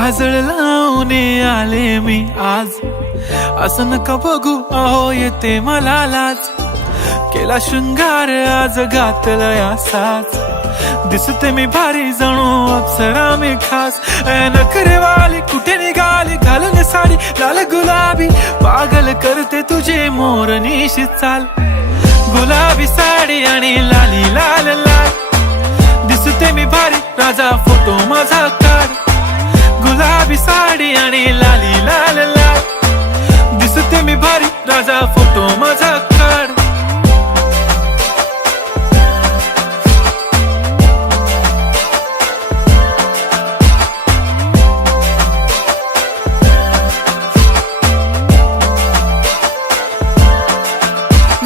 काजळ लावून आले मी आज, असं नका बघू अहो येते मला लाज. केला शृंगार आज घातलाय असाच, दिसते मी भारी जणू अप्सरा मी खास. नखरेवाली कुठे निघाली घालून साडी लाल गुलाबी, पागल करते तुझे मोरनीशी चाल. गुलाबी साडी आणि लाली लाल लाल, दिसते मी भारी राजा फोटो माझा काढ. गुलाबी साडी आणि लाली लाल लाल, दिसते मी भारी राजा फोटो माझा काढ.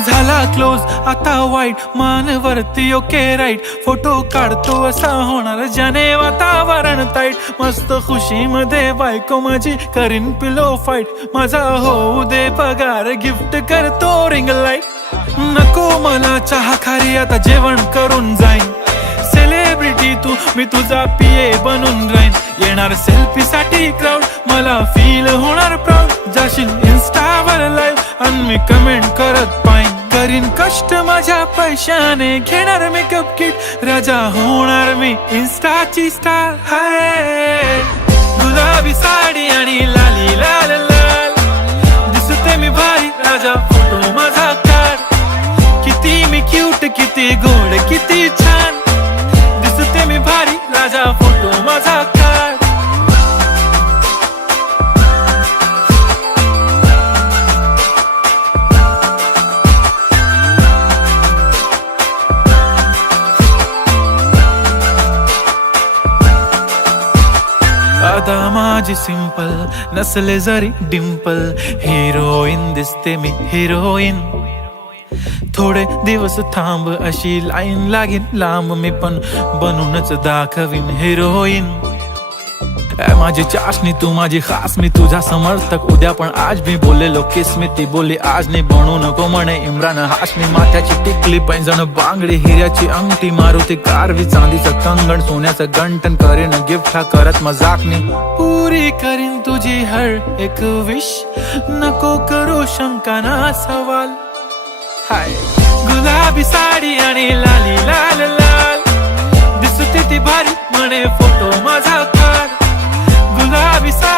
झाला क्लोज आता वाईट, मान वरती ओके राईट. फोटो काढतो असा होणार ज्याने वातावरण ताईट. मस्त खुशी मध्ये बायको माझी करीन पिलो फाईट. माझा होऊ दे पगार गिफ्ट करतो रिंग लाईट. नको मला चहा खारी आता जेवण करून जाईन. सेलिब्रिटी तू मी तुझा पिये बनून राहीन. येणार सेल्फी साठी क्राऊड मला फील होणार प्राऊड. जाशील इन्स्टावर लाईव्ह आणि मी कमेंट करत पाईन. करीन कष्ट माझ्या पैशाने घेणार मेकअप किट. राजा होणार मी इन्स्टाची स्टार. हाय गुलाबी साडी आणि लाली लाल लाल, दिसते मी भारी राजा फोटो माझा काढ. किती मी क्यूट किती गोड किती छान, दिसते मी भारी राजा फोटो माझा काढ. आता माझी सिंपल नसले जरी डिंपल, हिरोईन दिसते मी हिरोईन. थोडे दिवस थांब अशी लाईन लागेल लांब, मी पण बनूनच दाखवीन हिरोईन. माझी चाशनी तू माझी खास, मी तुझा समर्थक उद्या पण आज. मी बोललेलो किस मी ती बोली आज नाही. बनू नको म्हणे इम्रान हाशमी. माथ्याची टिकली पैंजण बांगडी, हिऱ्याची अंगठी, मारुती कारवी, चांदीचं कंगण, सोन्याचं गंटन. करीन गिफ्ट हा करत मजाकनी. पुरी करीन तुझी हर एक विश, नको करू शंका ना सवाल. हाय गुलाबी साडी आणि लाली लाल लाल, दिसते ती भारी म्हणे फोटो माझा काढ. गुलाबी साडी